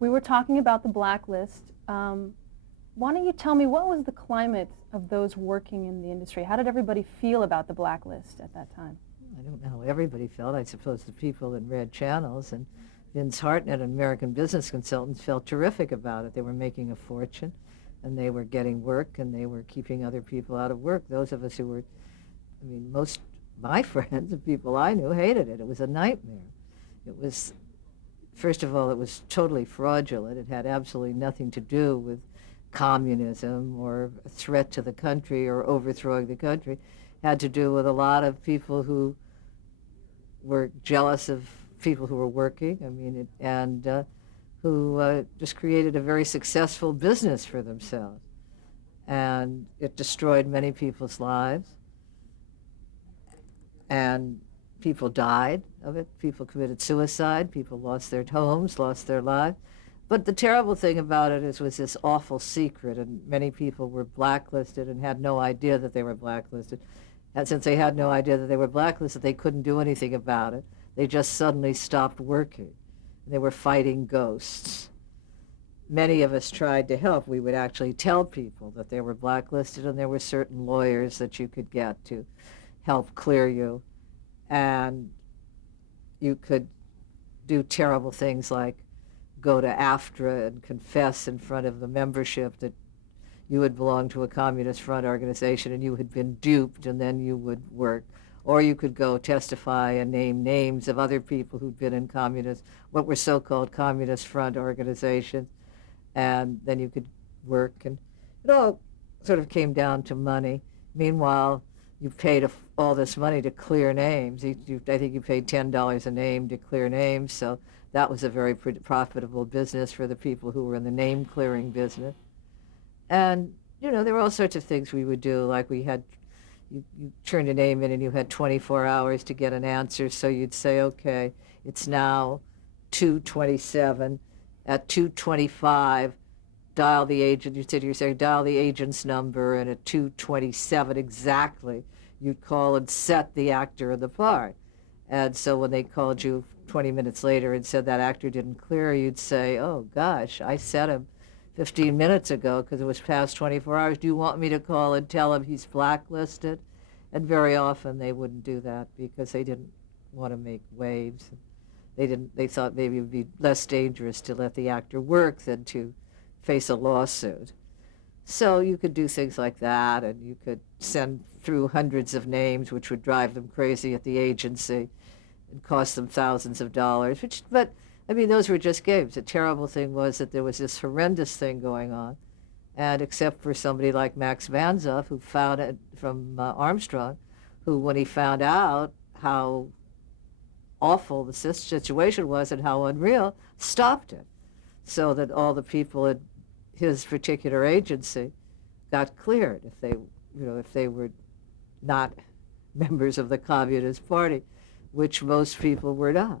We were talking about the blacklist. Why don't you tell me, what was the climate of those working in the industry? How did everybody feel about the blacklist at that time? I don't know how everybody felt. I suppose the people in Red Channels and Vince Hartnett and American Business Consultants felt terrific about it. They were making a fortune, and they were getting work, and they were keeping other people out of work. Those of us who were, I mean, most my friends, the people I knew, hated it. It was a nightmare. It was, first of all, it was totally fraudulent. It had absolutely nothing to do with communism or a threat to the country or overthrowing the country. It had to do with a lot of people who were jealous of people who were working. I mean, who just created a very successful business for themselves. And it destroyed many people's lives. And people died of it. People committed suicide. People lost their homes, lost their lives. But the terrible thing about it was this awful secret, and many people were blacklisted and had no idea that they were blacklisted. And since they had no idea that they were blacklisted, they couldn't do anything about it. They just suddenly stopped working. They were fighting ghosts. Many of us tried to help. We would actually tell people that they were blacklisted, and there were certain lawyers that you could get to help clear you. And you could do terrible things like go to AFTRA and confess in front of the membership that you had belonged to a Communist Front organization and you had been duped, and then you would work. Or you could go testify and name names of other people who'd been in what were so-called Communist Front organizations, and then you could work. And it all sort of came down to money. Meanwhile, you paid all this money to clear names. I think you paid $10 a name to clear names, so that was a very profitable business for the people who were in the name-clearing business. And, there were all sorts of things we would do, like you turned a name in and you had 24 hours to get an answer, so you'd say, okay, it's now 2:27. At 2:25, dial the agent. You're saying dial the agent's number, and at 2:27 exactly, you'd call and set the actor in the part. And so when they called you 20 minutes later and said that actor didn't clear, you'd say, oh gosh, I set him 15 minutes ago because it was past 24 hours. Do you want me to call and tell him he's blacklisted? And very often they wouldn't do that because they didn't want to make waves. They thought maybe it would be less dangerous to let the actor work than to face a lawsuit. So you could do things like that, and you could send through hundreds of names, which would drive them crazy at the agency and cost them thousands of dollars. But those were just games. The terrible thing was that there was this horrendous thing going on, and except for somebody like Max Vanzoff, who found it from Armstrong, who, when he found out how awful the situation was and how unreal, stopped it, so that all the people at his particular agency got cleared if they were not members of the Communist Party, which most people were not.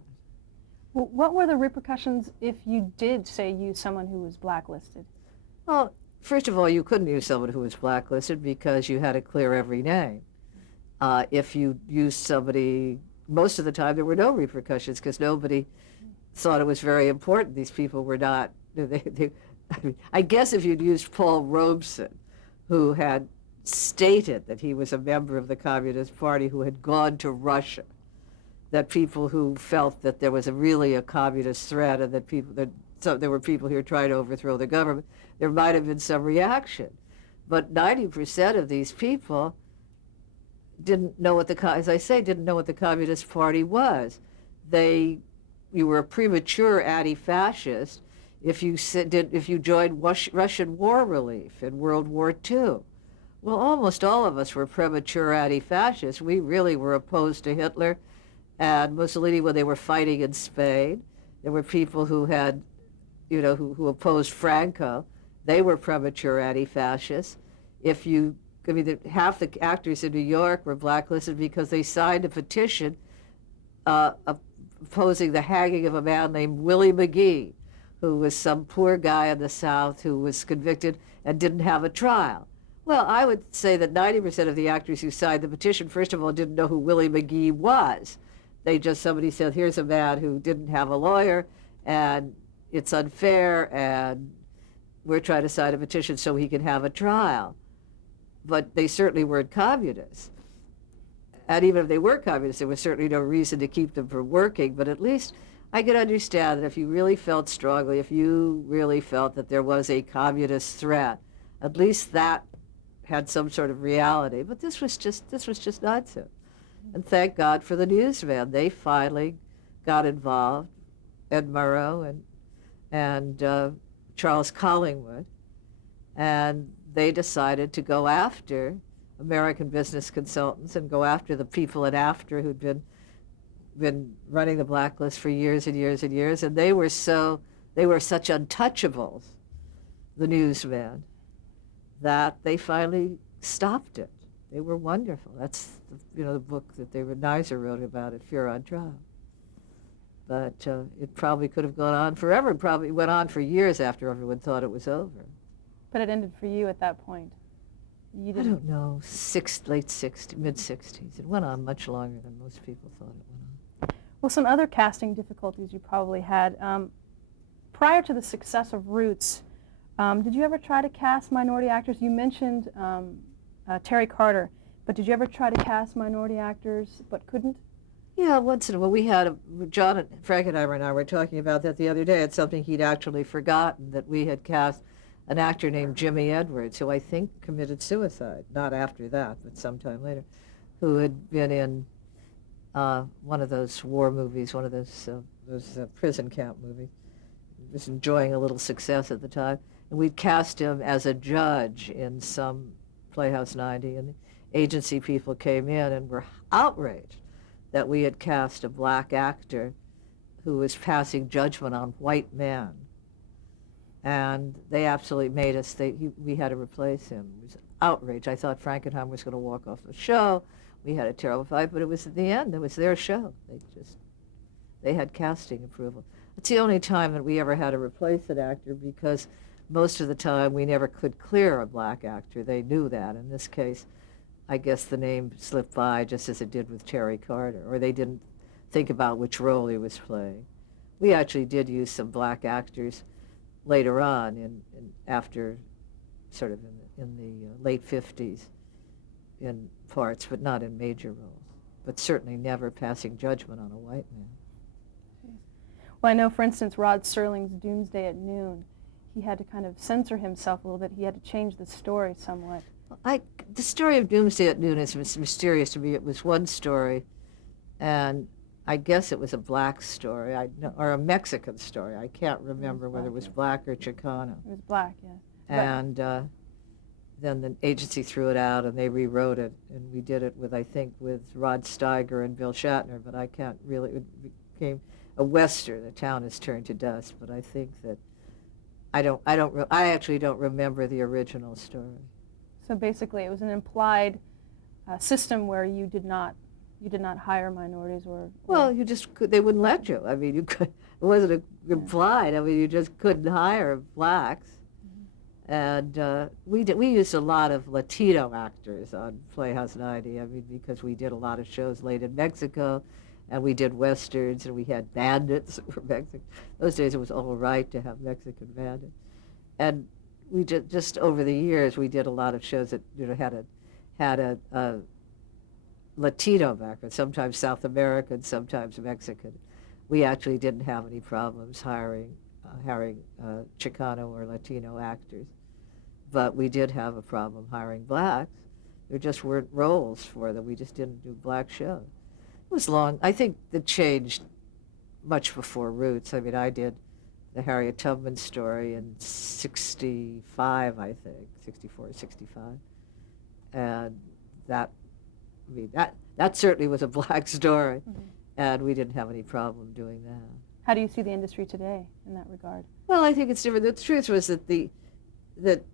Well, what were the repercussions if you did, say, use someone who was blacklisted? Well, first of all, you couldn't use someone who was blacklisted because you had to clear every name. If you used somebody, most of the time there were no repercussions because nobody thought it was very important. These people were not, I guess if you'd used Paul Robeson, who had stated that he was a member of the Communist Party who had gone to Russia, that people who felt that there was really a communist threat and that there were people here trying to overthrow the government, there might have been some reaction. But 90% of these people didn't know what didn't know what the Communist Party was. You were a premature anti-fascist if you joined Russian war relief in World War II. Well, almost all of us were premature anti-fascists. We really were opposed to Hitler and Mussolini when they were fighting in Spain. There were people who had, who opposed Franco. They were premature anti-fascists. Half the actors in New York were blacklisted because they signed a petition opposing the hanging of a man named Willie McGee, who was some poor guy in the South who was convicted and didn't have a trial. Well, I would say that 90% of the actors who signed the petition, first of all, didn't know who Willie McGee was. Somebody said, here's a man who didn't have a lawyer, and it's unfair, and we're trying to sign a petition so he can have a trial. But they certainly weren't communists. And even if they were communists, there was certainly no reason to keep them from working. But at least I could understand that if you really felt strongly, if you really felt that there was a communist threat, at least that had some sort of reality. But this was just nonsense. And thank God for the newsman. They finally got involved, Ed Murrow and Charles Collingwood, and they decided to go after American business consultants and go after the people at AFTRA who'd been running the blacklist for years and years and years, and they were such untouchables, the newsmen, that they finally stopped it. They were wonderful. That's the book that David Nizer wrote about it, Fear on Trial. But it probably could have gone on forever. It probably went on for years after everyone thought it was over. But it ended for you at that point. You didn't. I don't know, mid-60s. It went on much longer than most people thought it went on. Well, some other casting difficulties you probably had. Prior to the success of Roots, did you ever try to cast minority actors? You mentioned Terry Carter, but did you ever try to cast minority actors but couldn't? Yeah, once in a while. John and Frankenheimer and I were talking about that the other day. It's something he'd actually forgotten, that we had cast an actor named Jimmy Edwards, who I think committed suicide, not after that, but sometime later, who had been in one of those war movies, one of those prison camp movies. He was enjoying a little success at the time. And we'd cast him as a judge in some Playhouse 90, and the agency people came in and were outraged that we had cast a black actor who was passing judgment on white men. And they absolutely made us, we had to replace him. It was outrage. I thought Frankenheimer was going to walk off the show. We had a terrible fight, but it was at the end. It was their show. They had casting approval. It's the only time that we ever had to replace an actor, because most of the time we never could clear a black actor. They knew that. In this case, I guess the name slipped by just as it did with Terry Carter, or they didn't think about which role he was playing. We actually did use some black actors later on, after sort of in the late 50s in parts, but not in major roles, but certainly never passing judgment on a white man. Well, I know, for instance, Rod Serling's Doomsday at Noon, he had to kind of censor himself a little bit. He had to change the story somewhat. The story of Doomsday at Noon is mysterious to me. It was one story, and I guess it was a black story, or a Mexican story. I can't remember whether it was black or Chicano. It was black, yes. And then the agency threw it out, and they rewrote it, and we did it with Rod Steiger and Bill Shatner, but I can't really, it became a Western. The town has turned to dust, but I think that I actually don't remember the original story. So basically, it was an implied system where you did not hire minorities, or well, they wouldn't let you. I mean, it wasn't implied. I mean, you just couldn't hire blacks. And we used a lot of Latino actors on Playhouse 90. I mean, because we did a lot of shows late in Mexico, and we did westerns, and we had bandits that were Mexican. Those days, it was all right to have Mexican bandits. And we just over the years, we did a lot of shows that had a Latino background, sometimes South American, sometimes Mexican. We actually didn't have any problems hiring Chicano or Latino actors, but we did have a problem hiring blacks. There just weren't roles for them. We just didn't do black shows. It was long. I think it changed much before Roots. I mean, I did the Harriet Tubman story in 65, I think, 64, 65. And that certainly was a black story, and we didn't have any problem doing that. How do you see the industry today in that regard? Well, I think it's different. The truth was that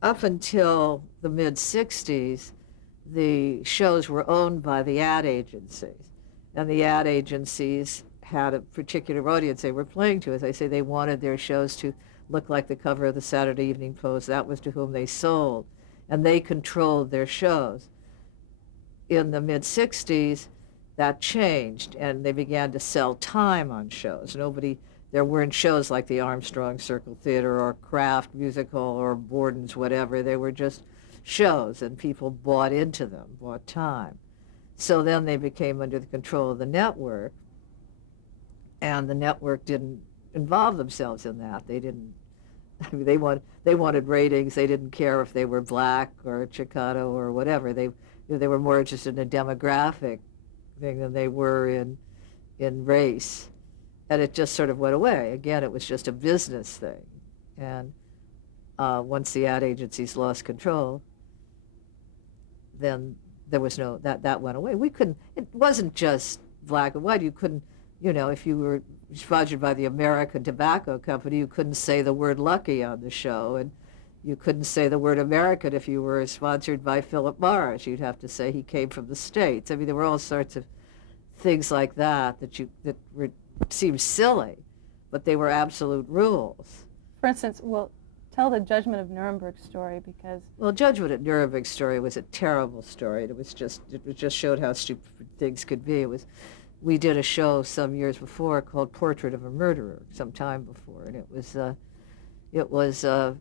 up until the mid-'60s, the shows were owned by the ad agencies, and the ad agencies had a particular audience they were playing to. As I say, they wanted their shows to look like the cover of the Saturday Evening Post. That was to whom they sold, and they controlled their shows. In the mid-'60s, that changed, and they began to sell time on shows. Nobody There weren't shows like the Armstrong Circle Theater or Kraft Musical or Borden's whatever. They were just shows, and people bought into them, bought time. So then they became under the control of the network, and the network didn't involve themselves in that. They didn't. I mean, they wanted ratings. They didn't care if they were black or Chicano or whatever. They were more interested in a demographic thing than they were in race, and it just sort of went away. Again, it was just a business thing, and once the ad agencies lost control, then there was no that went away. We couldn't. It wasn't just black and white. You couldn't. If you were sponsored by the American Tobacco Company, you couldn't say the word lucky on the show, and you couldn't say the word American if you were sponsored by Philip Morris. You'd have to say he came from the States. I mean, there were all sorts of things like that seemed silly, but they were absolute rules. For instance, well, tell the Judgment of Nuremberg story, because... Well, Judgment at Nuremberg story was a terrible story. It just showed how stupid things could be. We did a show some years before called Portrait of a Murderer, some time before, and it was the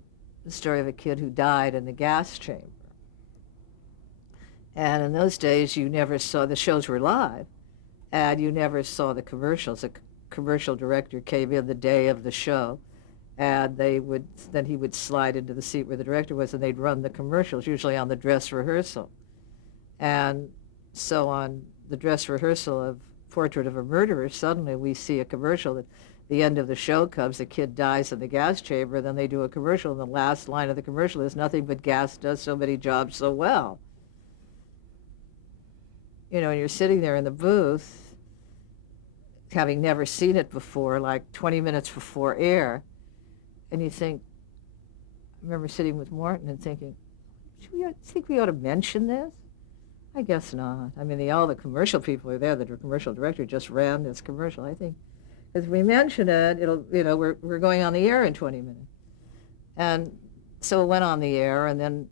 story of a kid who died in the gas chamber. And in those days, you never saw, the shows were live, and you never saw the commercials. A commercial director came in the day of the show, and then he would slide into the seat where the director was, and they'd run the commercials, usually on the dress rehearsal. And so on the dress rehearsal of Portrait of a Murderer, suddenly we see a commercial that the end of the show comes, the kid dies in the gas chamber, then they do a commercial, and the last line of the commercial is, "Nothing but gas does so many jobs so well." And you're sitting there in the booth, having never seen it before, like 20 minutes before air, and you think, I remember sitting with Martin and thinking, think we ought to mention this? I guess not. I mean, all the commercial people are there. The commercial director just ran this commercial. I think if we mention it, we're going on the air in 20 minutes. And so it went on the air, and then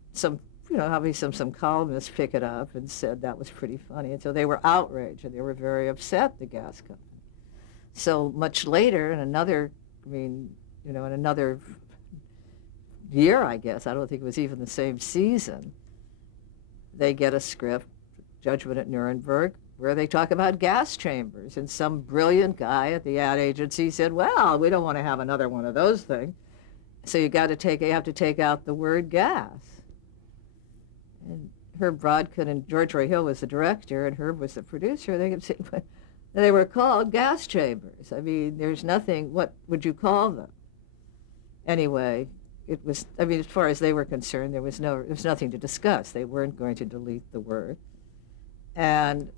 obviously some columnists pick it up and said that was pretty funny. And so they were outraged, and they were very upset, the gas company. So much later, in another year, I guess, I don't think it was even the same season, they get a script, Judgment at Nuremberg, where they talk about gas chambers. And some brilliant guy at the ad agency said, well, we don't want to have another one of those things. So you have to take out the word gas. And Herb Brodkin and George Roy Hill was the director, and Herb was the producer. They could say, but they were called gas chambers. I mean, there's nothing, what would you call them? Anyway, it was, as far as they were concerned, there was nothing to discuss. They weren't going to delete the word. And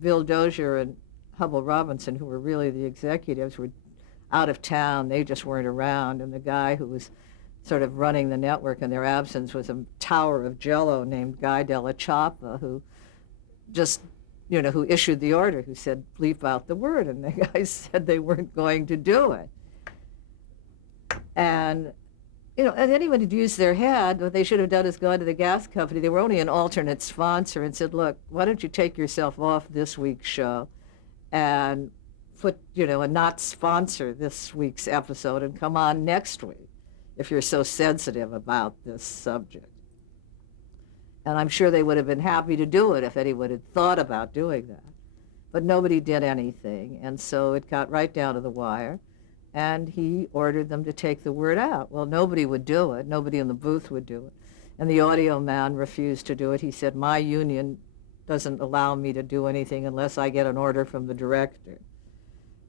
Bill Dozier and Hubble Robinson, who were really the executives, were out of town. They just weren't around. And the guy who was sort of running the network in their absence was a tower of jello named Guy Della Chapa, who just, who issued the order, who said, bleep out the word. And the guys said they weren't going to do it. And, and anyone who'd used their head, what they should have done is gone to the gas company. They were only an alternate sponsor, and said, look, why don't you take yourself off this week's show and and not sponsor this week's episode and come on next week if you're so sensitive about this subject. And I'm sure they would have been happy to do it if anyone had thought about doing that. But nobody did anything, and so it got right down to the wire. And he ordered them to take the word out. Well, nobody would do it. Nobody in the booth would do it. And the audio man refused to do it. He said, my union doesn't allow me to do anything unless I get an order from the director.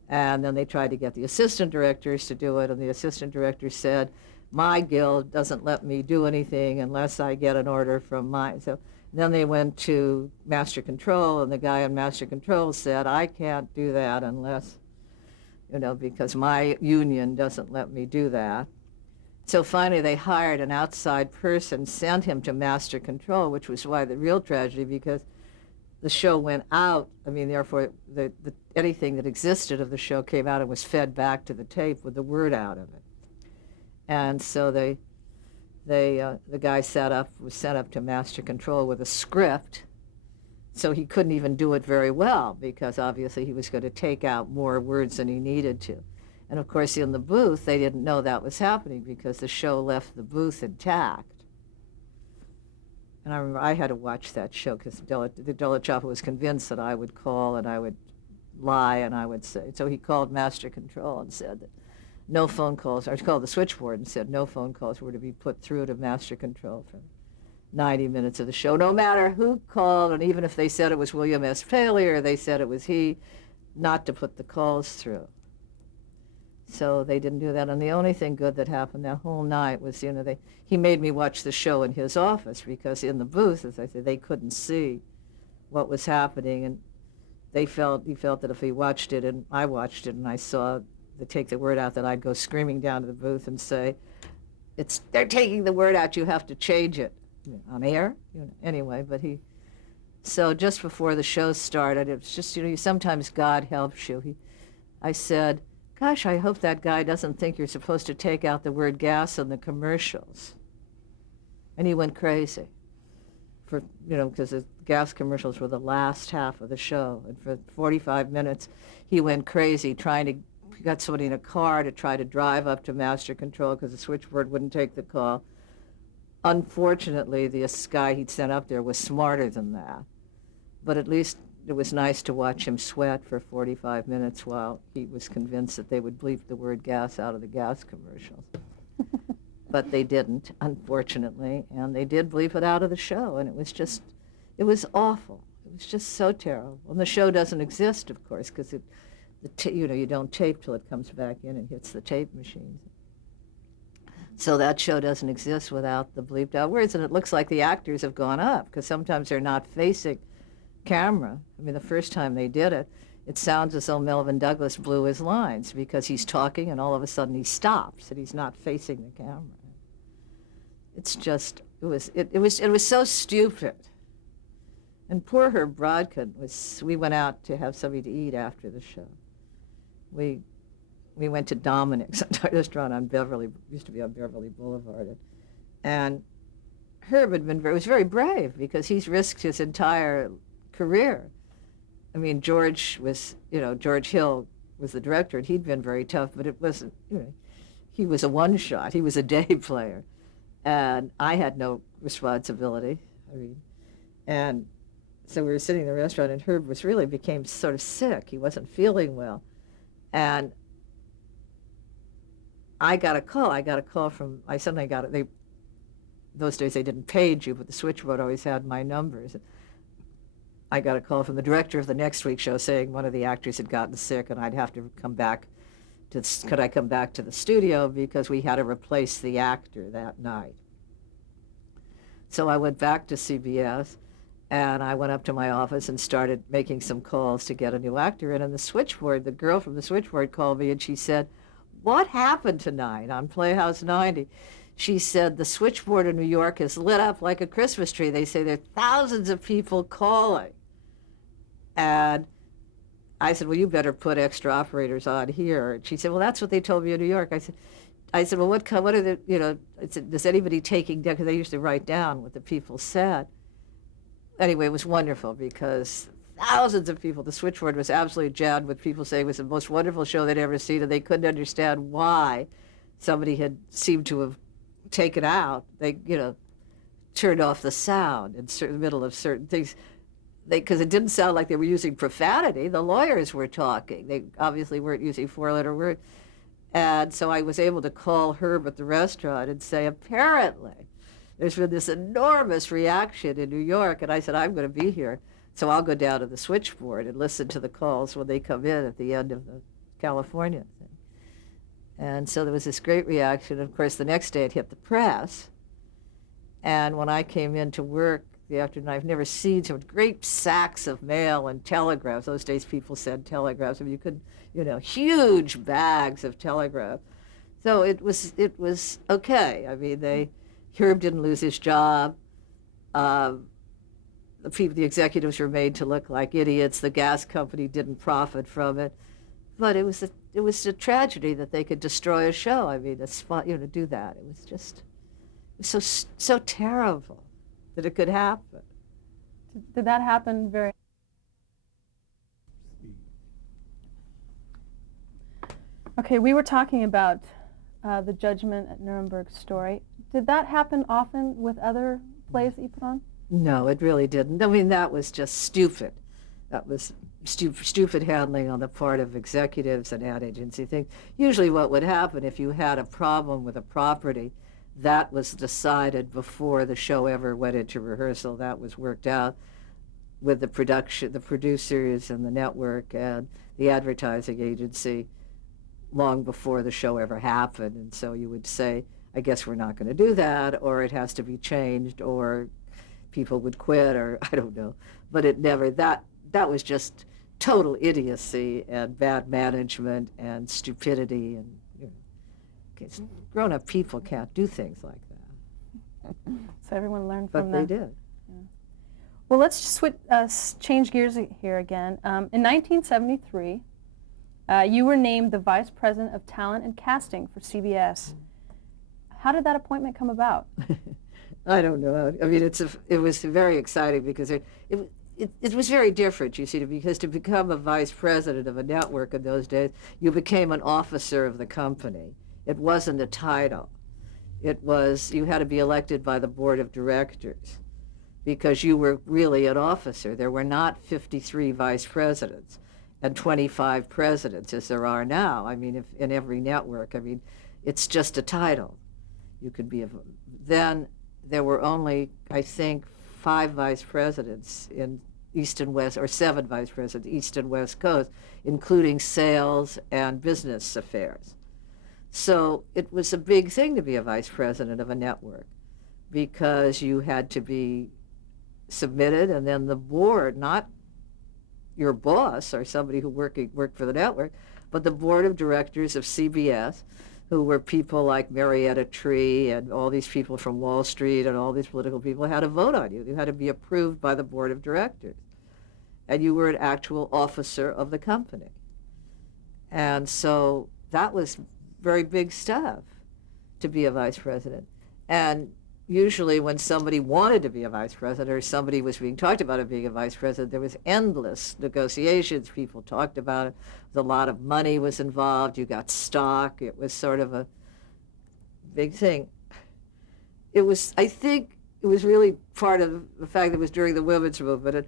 And then they tried to get the assistant directors to do it, and the assistant director said, my guild doesn't let me do anything unless I get an order from mine. So then they went to Master Control, and the guy in Master Control said, I can't do that unless, because my union doesn't let me do that. So finally they hired an outside person, sent him to Master Control, which was why the real tragedy, because the show went out. Therefore, anything that existed of the show came out and was fed back to the tape with the word out of it. And so the guy was sent up to Master Control with a script, so he couldn't even do it very well, because obviously he was going to take out more words than he needed to. And of course, in the booth, they didn't know that was happening because the show left the booth intact. And I remember I had to watch that show because Dolochapa was convinced that I would call and I would lie and I would say. So he called Master Control and said that no phone calls, or he called the switchboard and said no phone calls were to be put through to Master Control for 90 minutes of the show, no matter who called, and even if they said it was William S. Paley or they said it was he, not to put the calls through. So they didn't do that. And the only thing good that happened that whole night was, he made me watch the show in his office because in the booth, as I said, they couldn't see what was happening. And he felt that if he watched it and I watched it and I saw they take the word out, that I'd go screaming down to the booth and say, they're taking the word out, you have to change it. On air? Anyway, so just before the show started, it was just, sometimes God helps you. I said, gosh, I hope that guy doesn't think you're supposed to take out the word gas in the commercials. And he went crazy because the gas commercials were the last half of the show. And for 45 minutes, he went crazy he got somebody in a car to try to drive up to Master Control because the switchboard wouldn't take the call. Unfortunately, this guy he'd sent up there was smarter than that. But at least it was nice to watch him sweat for 45 minutes while he was convinced that they would bleep the word gas out of the gas commercials. But they didn't, unfortunately, and they did bleep it out of the show, and it was awful. It was just so terrible. And the show doesn't exist, of course, because you don't tape till it comes back in and hits the tape machines. So that show doesn't exist without the bleeped out words, and it looks like the actors have gone up, because sometimes they're not facing camera. I mean, the first time they did it, it sounds as though Melvin Douglas blew his lines, because he's talking and all of a sudden he stops and he's not facing the camera. It's just, it was so stupid. And poor Herb Brodkin we went out to have something to eat after the show. We went to Dominic's, a restaurant used to be on Beverly Boulevard. And Herb was very brave because he's risked his entire career. I mean, George Hill was the director, and he'd been very tough, but it wasn't, he was a one-shot. He was a day player. And I had no responsibility. And so we were sitting in the restaurant, and Herb became sort of sick. He wasn't feeling well. And I got a call from, those days they didn't page you, but the switchboard always had my numbers. I got a call from the director of the next week's show saying one of the actors had gotten sick and I'd have to come back could I come back to the studio because we had to replace the actor that night. So I went back to CBS and I went up to my office and started making some calls to get a new actor in. And the girl from the switchboard called me and she said, "What happened tonight on Playhouse 90? She said, "The switchboard in New York is lit up like a Christmas tree. They say there are thousands of people calling." And I said, "Well, you better put extra operators on here." And she said, "Well, that's what they told me in New York." I said, "Well, what are the, I said, does anybody taking down," because they used to write down what the people said. Anyway, it was wonderful because thousands of people, the switchboard was absolutely jammed with people saying it was the most wonderful show they'd ever seen, and they couldn't understand why somebody had seemed to have taken out. They, turned off the sound in the middle of certain things. Because it didn't sound like they were using profanity. The lawyers were talking. They obviously weren't using four-letter words. And so I was able to call Herb at the restaurant and say, apparently, there's been this enormous reaction in New York. And I said, I'm going to be here. So I'll go down to the switchboard and listen to the calls when they come in at the end of the California thing. And so there was this great reaction. Of course, the next day it hit the press. And when I came in to work the afternoon, I've never seen some great sacks of mail and telegrams. Those days people sent telegrams. I mean, you could, huge bags of telegrams. So it was okay. I mean, Herb didn't lose his job. The executives were made to look like idiots. The gas company didn't profit from it. But it was a tragedy that they could destroy a show. I mean, do that. It was so terrible that it could happen. Did that happen very... Okay, we were talking about the Judgment at Nuremberg story. Did that happen often with other plays that you put on? No, it really didn't. I mean, that was just stupid. That was stupid handling on the part of executives and ad agency things. Usually what would happen if you had a problem with a property, that was decided before the show ever went into rehearsal. That was worked out with the producers and the network and the advertising agency long before the show ever happened. And so you would say, I guess we're not going to do that, or it has to be changed, or people would quit, or I don't know. But it never, that was just total idiocy and bad management and stupidity. And grown-up people can't do things like that. So everyone learned But from they them. did. Well, let's change gears here again. In 1973, you were named the Vice President of Talent and Casting for CBS. How did that appointment come about? I don't know. I mean, it was very exciting because it was very different, you see, because to become a vice president of a network in those days, you became an officer of the company. It wasn't a title. It was, you had to be elected by the board of directors because you were really an officer. There were not 53 vice presidents and 25 presidents as there are now. I mean, if in every network, I mean, it's just a title. You could be then there were only, I think, 5 vice presidents in East and West, or 7 vice presidents, East and West Coast, including sales and business affairs. So it was a big thing to be a vice president of a network because you had to be submitted, and then the board, not your boss or somebody who worked for the network, but the board of directors of CBS, who were people like Marietta Tree and all these people from Wall Street and all these political people, had to vote on you. You had to be approved by the board of directors. And you were an actual officer of the company. And so that was very big stuff to be a vice president. And usually when somebody wanted to be a vice president or somebody was being talked about being a vice president, there was endless negotiations. People talked about it. A lot of money was involved. You got stock. It was sort of a big thing. It was, I think, it was really part of the fact that it was during the women's movement.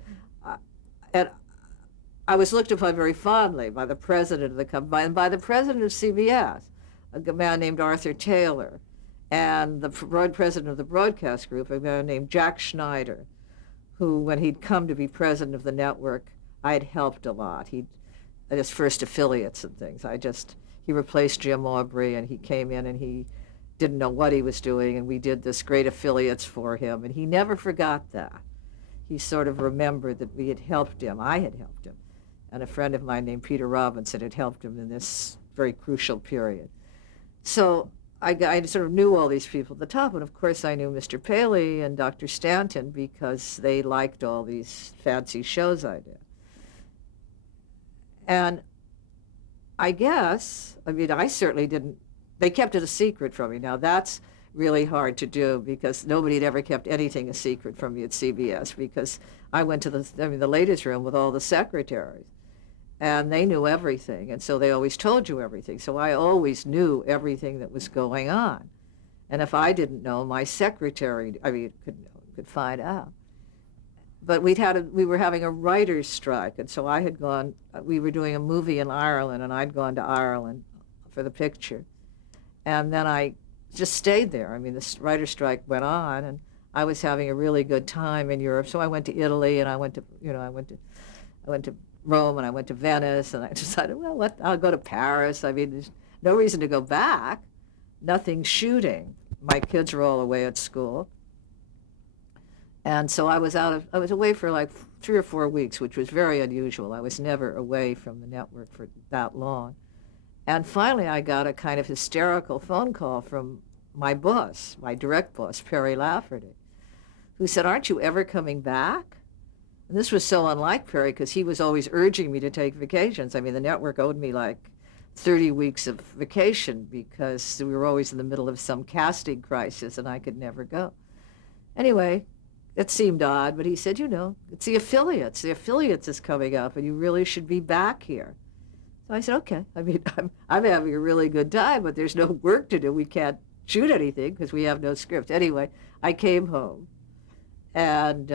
And I was looked upon very fondly by the president of the company and by the president of CBS, a man named Arthur Taylor, and the president of the broadcast group, a man named Jack Schneider, who, when he'd come to be president of the network, I had helped a lot. At his first affiliates and things. He replaced Jim Aubrey, and he came in and he didn't know what he was doing, and we did this great affiliates for him, and he never forgot that. He sort of remembered that we had helped him. I had helped him. And a friend of mine named Peter Robinson had helped him in this very crucial period. So I sort of knew all these people at the top, and of course I knew Mr. Paley and Dr. Stanton because they liked all these fancy shows I did. And I guess, I mean, I certainly didn't, they kept it a secret from me. Now that's really hard to do because nobody had ever kept anything a secret from me at CBS because I went to the ladies' room with all the secretaries and they knew everything, and so they always told you everything. So I always knew everything that was going on. And if I didn't know, my secretary, could find out. But we were having a writer's strike, and so I had gone, we were doing a movie in Ireland, and I'd gone to Ireland for the picture. And then I just stayed there. I mean, the writer's strike went on, and I was having a really good time in Europe. So I went to Italy, and I went to Rome, and I went to Venice, and I decided, well, I'll go to Paris. I mean, there's no reason to go back. Nothing shooting. My kids were all away at school. And so I was away for like 3 or 4 weeks, which was very unusual. I was never away from the network for that long. And finally I got a kind of hysterical phone call from my boss, my direct boss, Perry Lafferty, who said, aren't you ever coming back? And this was so unlike Perry because he was always urging me to take vacations. I mean, the network owed me like 30 weeks of vacation because we were always in the middle of some casting crisis and I could never go. Anyway, it seemed odd, but he said, it's the affiliates. The affiliates is coming up, and you really should be back here. So I said, okay. I mean, I'm having a really good time, but there's no work to do. We can't shoot anything because we have no script. Anyway, I came home, and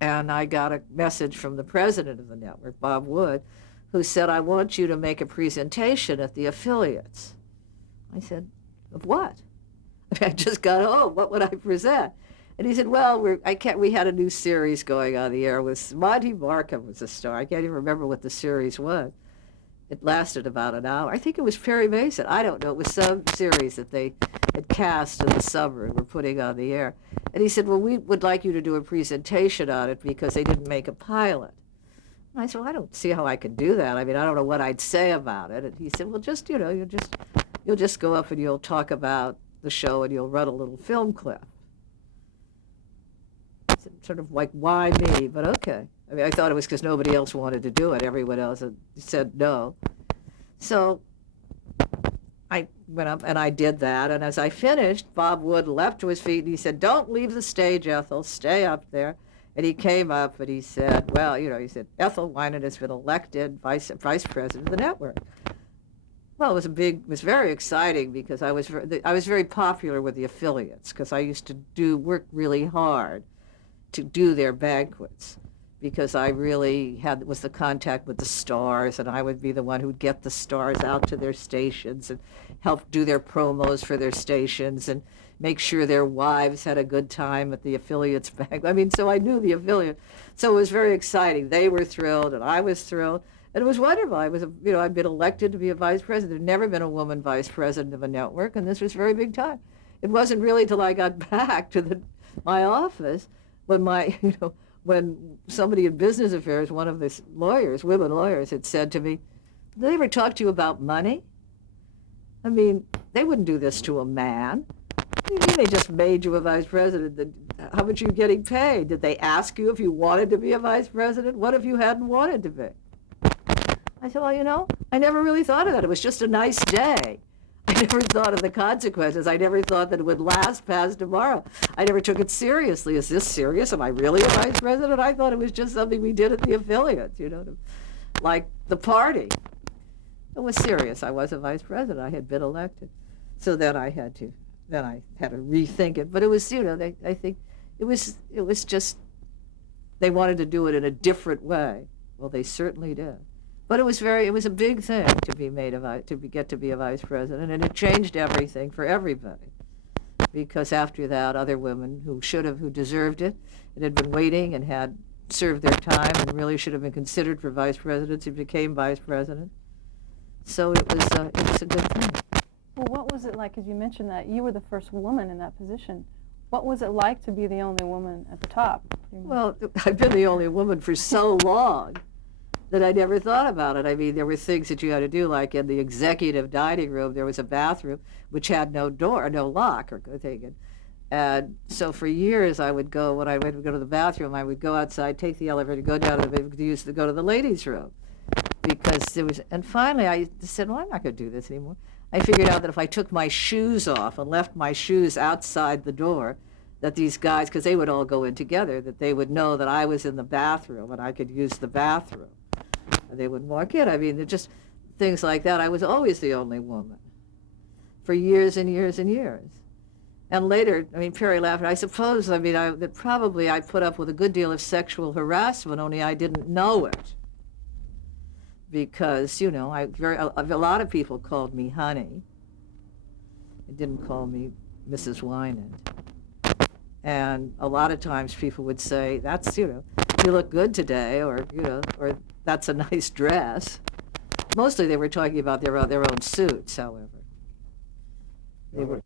I got a message from the president of the network, Bob Wood, who said, I want you to make a presentation at the affiliates. I said, of what? I just got home. What would I present? And he said, well, we had a new series going on the air with Monty Markham was a star. I can't even remember what the series was. It lasted about an hour. I think it was Perry Mason. I don't know. It was some series that they had cast in the summer and were putting on the air. And he said, well, we would like you to do a presentation on it because they didn't make a pilot. And I said, well, I don't see how I could do that. I mean, I don't know what I'd say about it. And he said, well, just, you'll just go up and you'll talk about the show and you'll run a little film clip. Sort of like, why me? But okay. I mean, I thought it was because nobody else wanted to do it. Everyone else had said no. So I went up and I did that. And as I finished, Bob Wood leapt to his feet and he said, don't leave the stage, Ethel. Stay up there. And he came up and he said, well, he said, Ethel Winant has been elected vice president of the network. Well, it was very exciting because I was very popular with the affiliates because I used to work really hard to do their banquets because I really was the contact with the stars, and I would be the one who'd get the stars out to their stations and help do their promos for their stations and make sure their wives had a good time at the affiliates banquet. I mean, so I knew the affiliate. So it was very exciting. They were thrilled, and I was thrilled. And it was wonderful. I'd been elected to be a vice president. There'd never been a woman vice president of a network, and this was a very big time. It wasn't really till I got back to my office when somebody in business affairs, one of the women lawyers, had said to me, did they ever talk to you about money? I mean, they wouldn't do this to a man. They just made you a vice president. How much are you getting paid? Did they ask you if you wanted to be a vice president? What if you hadn't wanted to be? I said, well, I never really thought of that. It was just a nice day. I never thought of the consequences. I never thought that it would last past tomorrow. I never took it seriously. Is this serious? Am I really a vice president? I thought it was just something we did at the affiliates, like the party. It was serious. I was a vice president. I had been elected. So then I had to rethink it. But it was, I think it was just, they wanted to do it in a different way. Well, they certainly did. But it was a big thing to get to be a vice president, and it changed everything for everybody. Because after that, other women who deserved it, and had been waiting and had served their time and really should have been considered for vice presidency, became vice president. So it was a good thing. Well, what was it like, because you mentioned that you were the first woman in that position. What was it like to be the only woman at the top? Well, I've been the only woman for so long that I never thought about it. I mean, there were things that you had to do, like in the executive dining room, there was a bathroom which had no door, no lock or thing. And so for years I would go, when I went to go to the bathroom, I would go outside, take the elevator, go down to go to the ladies' room. And finally I said, well, I'm not going to do this anymore. I figured out that if I took my shoes off and left my shoes outside the door, that these guys, because they would all go in together, that they would know that I was in the bathroom and I could use the bathroom. And they would walk in. I mean, they're just things like that. I was always the only woman for years and years and years. And later, Perry laughed. I suppose, that probably I put up with a good deal of sexual harassment, only I didn't know it. Because, a lot of people called me honey. They didn't call me Mrs. Winant. And a lot of times people would say, that's, you look good today, or that's a nice dress. Mostly they were talking about their own suits, however. They were